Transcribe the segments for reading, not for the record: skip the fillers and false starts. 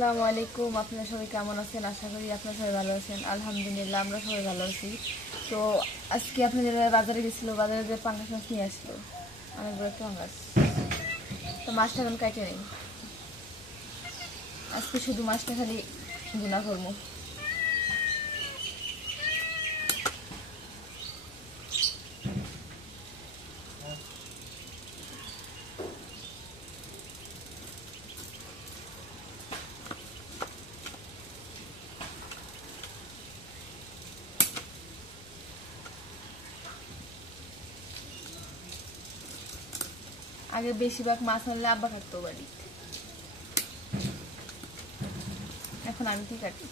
আসসালামু আলাইকুম। আপনারা সবাই কেমন আছেন? আশা করি আপনারা সবাই ভালো আছেন। আলহামদুলিল্লাহ আমরা সবাই ভালো আছি। তো আজকে আপনাদের বাজারে গেছিলো, বাজারে যে পাঙ্গাস মাছ নিয়ে আসলো, অনেক বড় একটা পাঙ্গাস। তো মাছটা এখন কাটে নেই, আজকে শুধু মাছটা খালি গুনা করবো। আগে বেশিরভাগ মাছ আনলে আব্বা কাটতো বাড়ি, এখন আমি কি কাটি।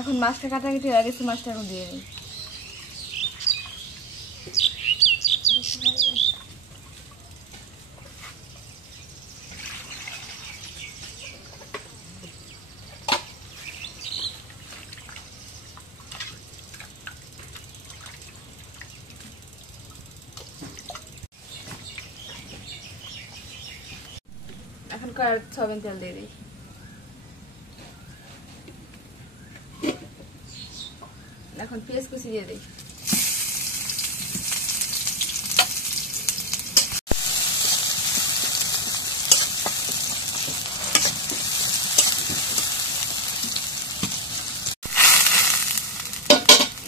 এখন মাছটা কাটাকাটি হয়ে গেছে, মাছটা এখন দিয়ে নিই। এখন সয়াবিন তেল দিয়ে দিই। এখন পেঁয়াজ কুচি দিয়ে দিই।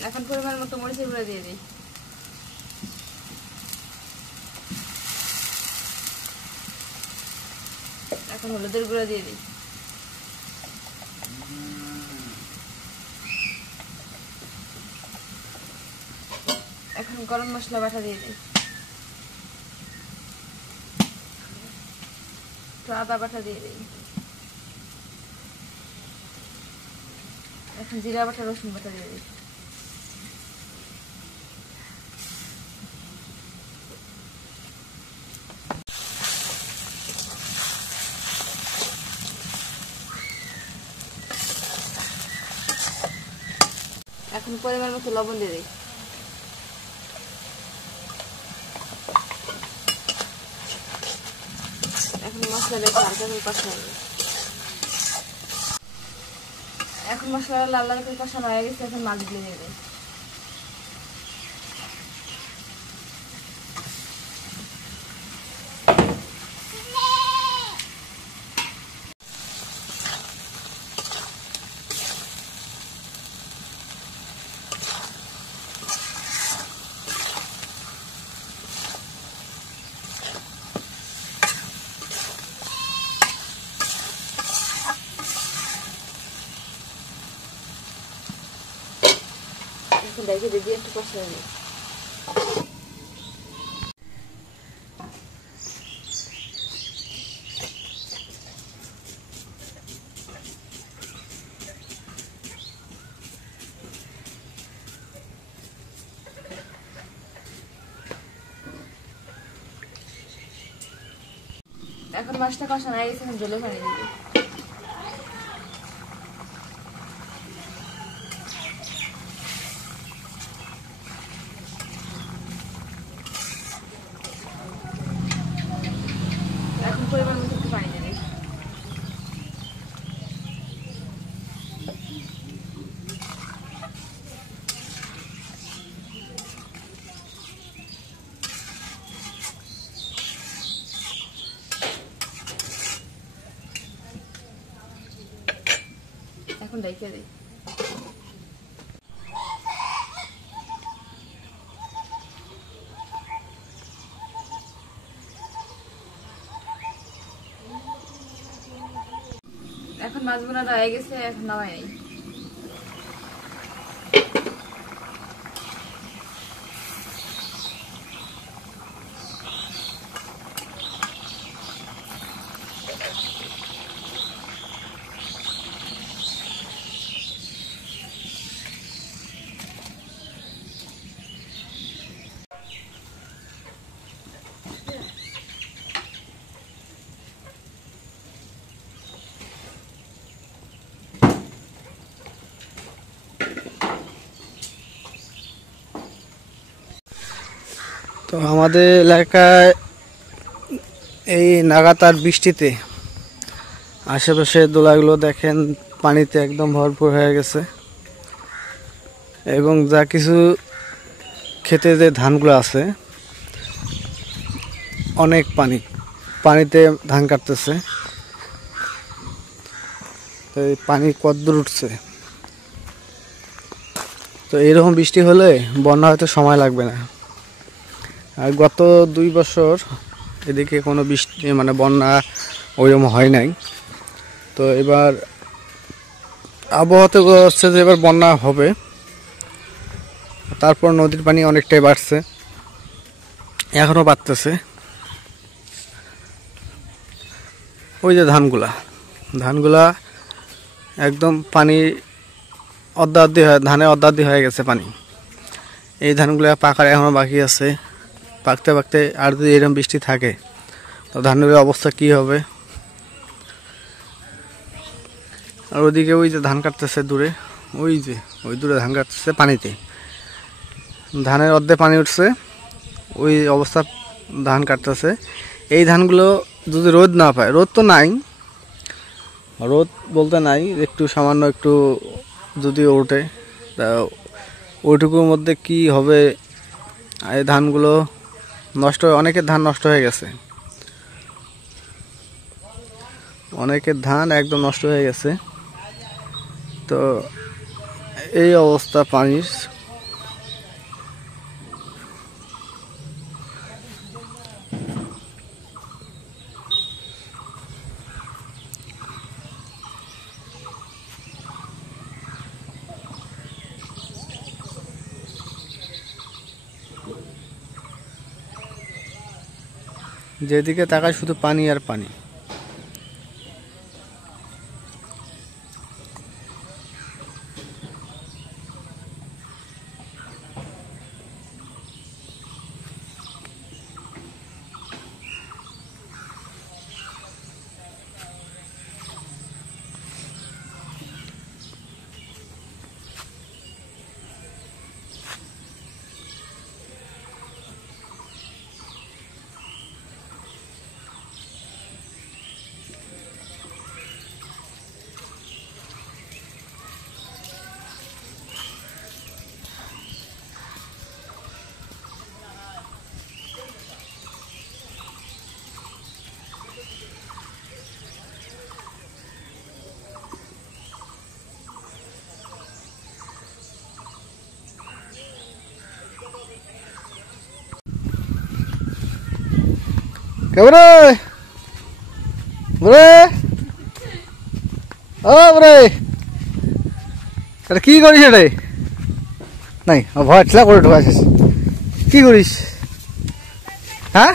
এখন পরিমাণ মতো মরিচের গুঁড়া দিয়ে দিই। এখন হলুদের গুঁড়া দিয়ে দিই। এখন গরম মশলা বাটা দিয়ে দিই, আদা বাটা দিয়ে দিই। এখন জিরা বাটা রসুন বাটা দিয়ে দিই। এখন পরিমাণ মতো লবণ দিয়ে দিই। এখন মশলাটা হালকা করে কষাবো। এখন মশলা লাল লাল করে কষানো হয়ে গেছে, এখন মাছগুলো দিয়ে দিই। দেখে দিদি একটু কষা নিই। এখন মাছটা কষানো হয়ে গেছে, এখন জলে পানি দিবি। এখন পরিমাণ মতো একটু পানি দিবি। এখন ঢেকে দিই। এখন মাছ বোনাটা হয়ে গেছে, এখন নামাই নেই। তো আমাদের এলাকায় এই লাগাতার বৃষ্টিতে আশেপাশে দোলাগুলো দেখেন পানিতে একদম ভরপুর হয়ে গেছে, এবং যা কিছু খেতে যে ধানগুলো আছে অনেক পানিতে ধান কাটতেছে। তো এই পানি কতদূর উঠছে, তো এরকম বৃষ্টি হলে বন্যা হয়তো সময় লাগবে না। আর গত 2 বছর এদিকে কোনো বৃষ্টি মানে বন্যা ওইরকম হয় নাই। তো এবার আবহাওয়াতে হচ্ছে যে এবার বন্যা হবে। তারপর নদীর পানি অনেকটাই বাড়ছে, এখনও বাড়তেছে। ওই যে ধানগুলা একদম পানি ধানে অর্ধাদ্দি হয়ে গেছে পানি। এই ধানগুলো পাকার এখনও বাকি আছে। পাকতে পাকতে আর যদি এরকম বৃষ্টি থাকে তো ধানের অবস্থা কি হবে। আর ওইদিকে ওই যে ধান কাটতেছে দূরে, ওই দূরে ধান কাটতেছে পানিতে, ধানের অর্ধে পানি উঠছে, ওই অবস্থা ধান কাটতেছে। এই ধানগুলো যদি রোদ না পায়, রোদ তো নাই, রোদ বলতে নাই, একটু সামান্য একটু যদি ওঠে তা ওইটুকুর মধ্যে কি হবে। এই ধানগুলো নষ্ট, অনেকের ধান নষ্ট হয়ে গেছে, অনেকের ধান একদম নষ্ট হয়ে গেছে। তো এই অবস্থা পানির। যেদিকে তাকায় শুধু পানি আর পানি। কেবরে এটা কি করিস রে? নাই ভয় ঠেলা করে ঢোকাছিস, কি করিস? হ্যাঁ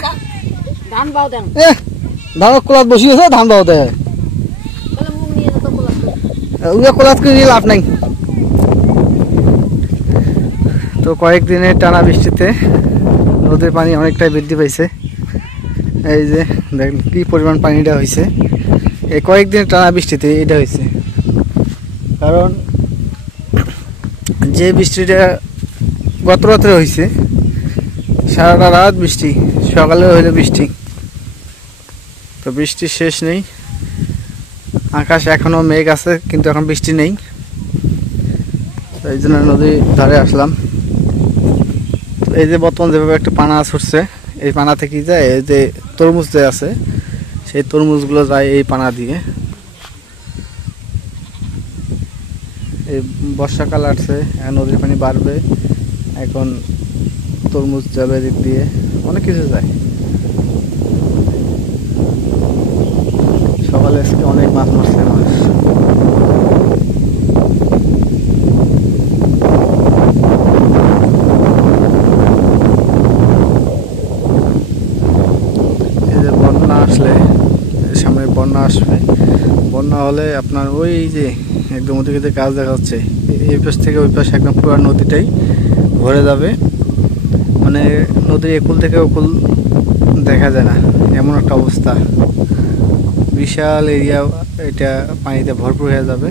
ধান বাও দেন, ধান কোলাত বসিয়েছে, ধান বাও দেয় কোলাত করে নিয়ে লাভ নাই। তো কয়েকদিনের টানা বৃষ্টিতে নদীর পানি অনেকটাই বৃদ্ধি পাইছে। এই যে দেখেন কি পরিমাণ পানিটা হয়েছে এই কয়েকদিনের টানা বৃষ্টিতে, এটা হয়েছে কারণ যে বৃষ্টিটা গত রাত্রে হয়েছে, সারাটা রাত বৃষ্টি, সকালে হইলো বৃষ্টি, তো বৃষ্টির শেষ নেই। আকাশ এখনো মেঘ আছে কিন্তু এখন বৃষ্টি নেই, এই জন্য নদীর ধারে আসলাম। এই যে বর্তমান যেভাবে একটা পানা ছুটছে, এই পানা থেকে যায় এই যে তরমুজ যে আছে সেই তরমুজগুলো যায় এই পানা দিয়ে। এই বর্ষাকাল আসছে, নদীর পানি বাড়বে, এখন তরমুজ যাবে দিক দিয়ে, অনেক কিছু যায়। সকালে আজকে অনেক মাছ মারছে মানুষ। সামনে বন্যা আসবে, বন্যা হলে আপনার ওই যে একদম ওদিকে কাজ দেখা যাচ্ছে, এই পাশ থেকে ওই পাশে একদম পুরো নদীটাই ভরে যাবে, মানে নদীর একুল থেকে ওকুল দেখা যায় না, এমন একটা অবস্থা। বিশাল এরিয়া এটা পানিতে ভরপুর হয়ে যাবে।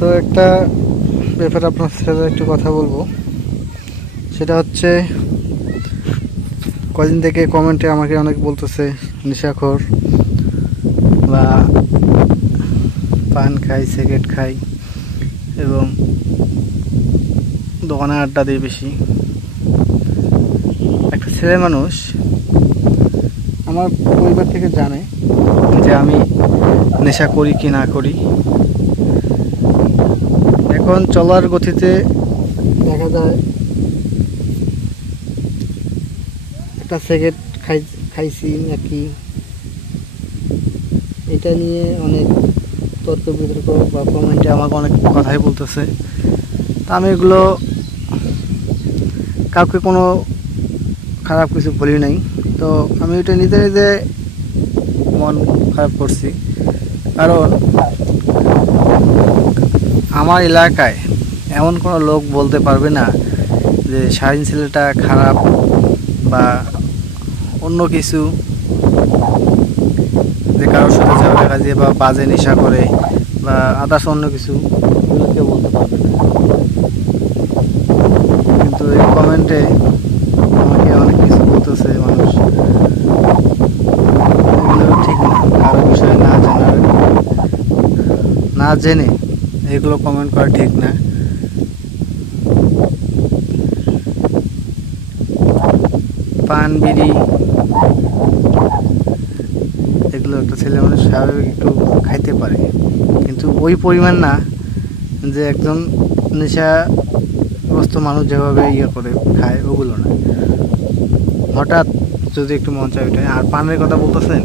তো একটা ব্যাপারে আপনার সাথে একটু কথা বলবো, সেটা হচ্ছে কদিন থেকে কমেন্টে আমাকে অনেক বলতেছে নেশাখোর বা পান খাই, সিগারেট খাই এবং দোকানে আড্ডা দিই বেশি। একটা ছেলে মানুষ আমার পরিবার থেকে জানে যে আমি নেশা করি কি না করি। এখন চলার গতিতে দেখা যায় একটা সিগারেট খাইছি নাকি, এটা নিয়ে অনেক তর্ক বিতর্ক বা কমেন্টে আমাকে অনেক কথাই বলতেছে। তা আমি এগুলো কাউকে কোনো খারাপ কিছু বলি নাই। তো আমি এটা নিজে নিজে মন খারাপ করছি, কারণ আমার এলাকায় এমন কোনো লোক বলতে পারবে না যে শাহিন ছেলেটা খারাপ বা অন্য কিছু, যে কারোর সাথে ঝগড়া কাজিয়ে বা বাজে নেশা করে বা আদার্স অন্য কিছু, এগুলো কেউ বলতে পারবে না। কিন্তু এই কমেন্টে আমাকে অনেক কিছু বলতেছে মানুষ, এগুলো ঠিক না। কারো বিষয়ে না জেনে এগুলো কমেন্ট করা ঠিক না। পান বিড়ি এগুলো একটা ছেলে মানুষ স্বাভাবিক একটু খাইতে পারে, কিন্তু ওই পরিমাণ না যে একজন নেশাগ্রস্ত মানুষ যেভাবে করে খায় ওগুলো না। হঠাৎ যদি একটু মন চায় ওইটাই। আর পানের কথা বলতেছেন,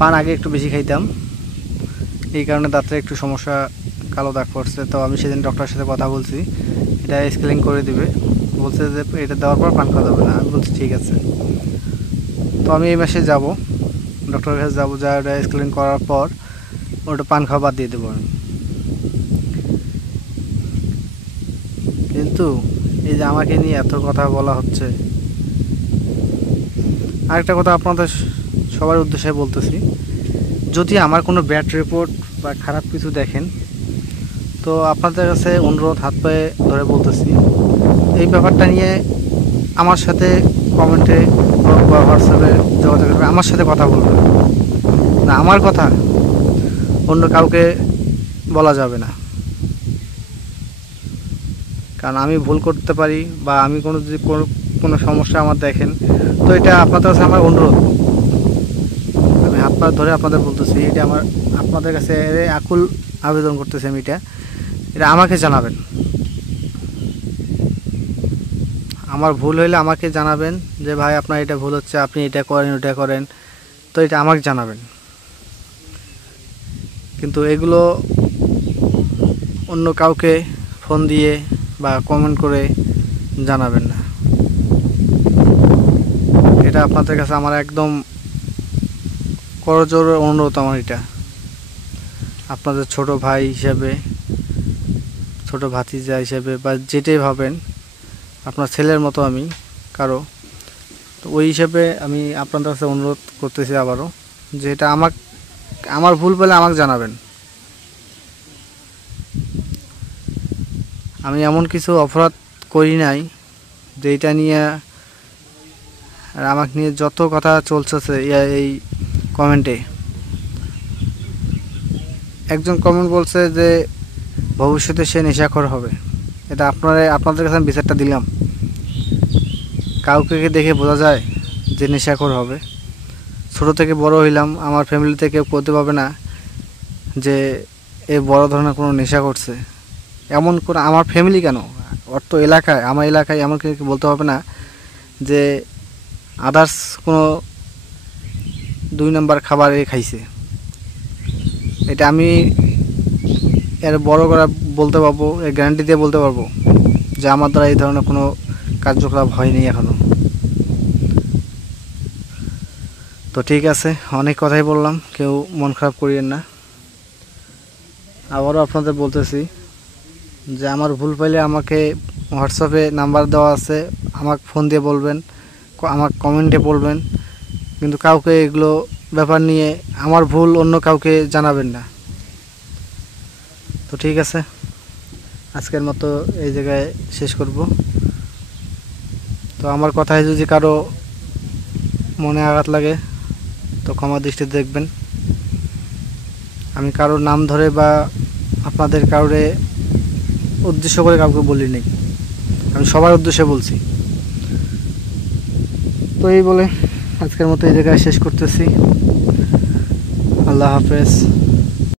পান আগে একটু বেশি খাইতাম, এই কারণে দাঁতে একটু সমস্যা, কালো দাগ পড়ছে। তো আমি সেদিন ডক্টরের সাথে কথা বলছি, এটা স্কেলিং করে দিবে, বলছে যে এটা দেওয়ার পর পান খাওয়া যাবে না। আমি বলছি ঠিক আছে। তো আমি এই মাসে যাব, ডক্টরের কাছে যাবো, যা ওটা স্কেলিং করার পর ওটা পান খাওয়া বাদ দিয়ে দেবো আমি। কিন্তু এই যে আমাকে নিয়ে এত কথা বলা হচ্ছে, আরেকটা কথা আপনাদের সবার উদ্দেশ্যে বলতেছি, যদি আমার কোনো ব্যাড রিপোর্ট বা খারাপ কিছু দেখেন, তো আপনাদের কাছে অনুরোধ, হাত পায়ে ধরে বলতেছি, এই ব্যাপারটা নিয়ে আমার সাথে কমেন্টে বা হোয়াটসঅ্যাপে যোগাযোগ করবে, আমার সাথে কথা বলবেন না। আমার কথা অন্য কাউকে বলা যাবে না, কারণ আমি ভুল করতে পারি বা আমি যদি কোনো সমস্যা আমার দেখেন, তো এটা আপনাদের কাছে আমার অনুরোধ, আমি হাত পা ধরে আপনাদের বলতেছি, এটা আমার আপনাদের কাছে আকুল আবেদন করতেছি আমি, এটা আমাকে জানাবেন। আমার ভুল হইলে আমাকে জানাবেন যে ভাই আপনার এটা ভুল হচ্ছে, আপনি এটা করেন ওটা করেন, তো এটা আমাকে জানাবেন। কিন্তু এগুলো অন্য কাউকে ফোন দিয়ে বা কমেন্ট করে জানাবেন না। এটা আপনাদের কাছে আমার একদম করজোড়ে অনুরোধ। আমার এটা আপনাদের ছোট ভাই হিসাবে, ছোট ভাতিজা হিসাবে বা যেটাই ভাবেন, আপনার ছেলের মতো আমি কারো, তো ওই হিসাবে আমি আপনাদের কাছে অনুরোধ করতেছি আবারও, যে এটা আমার ভুল পেলে আমাকে জানাবেন। আমি এমন কিছু অপরাধ করি নাই যে এটা নিয়ে, আর আমাকে নিয়ে যত কথা চলছে এই কমেন্টে, একজন কমেন্ট বলছে যে ভবিষ্যতে সে নেশাখোর হবে। এটা আপনাদের কাছে আমি বিচারটা দিলাম, কাউকে দেখে বোঝা যায় যে নেশাখোর হবে? ছোট থেকে বড় হইলাম, আমার ফ্যামিলিতে কেউ বলতে পারবে না যে এ বড় ধরনের কোনো নেশা করছে। এমন করে আমার ফ্যামিলি কেন, অর্থ এলাকায়, আমার এলাকায় এমন কেউ বলতে হবে না যে আদার্স কোনো 2 নম্বর খাবার খাইছে। এটা আমি এর বড় করে বলতে পারবো, এর গ্যারান্টি দিয়ে বলতে পারবো যে আমার দ্বারা এই ধরনের কোনো কার্যকলাপ হয়নি এখনো। তো ঠিক আছে, অনেক কথাই বললাম, কেউ মন খারাপ করিয়েন না। আবারও আপনাদের বলতেছি যে আমার ভুল পাইলে আমাকে হোয়াটসঅ্যাপে নাম্বার দেওয়া আছে, আমাকে ফোন দিয়ে বলবেন, আমাকে কমেন্টে বলবেন, কিন্তু কাউকে এগুলো ব্যাপার নিয়ে আমার ভুল অন্য কাউকে জানাবেন না। তো ঠিক আছে। আজকের মতো এই জায়গায় শেষ করব। তো আমার কথায় যদি কারো মনে আঘাত লাগে তো ক্ষমা দৃষ্টিতে দেখবেন। আমি কারোর নাম ধরে বা আপনাদের কারোরে উদ্দেশ্য করে কাউকে বলিনি, আমি সবার উদ্দেশ্যে বলছি। তো এই বলে আজকের মতো এই জায়গায় শেষ করতেছি। আল্লাহ হাফেজ।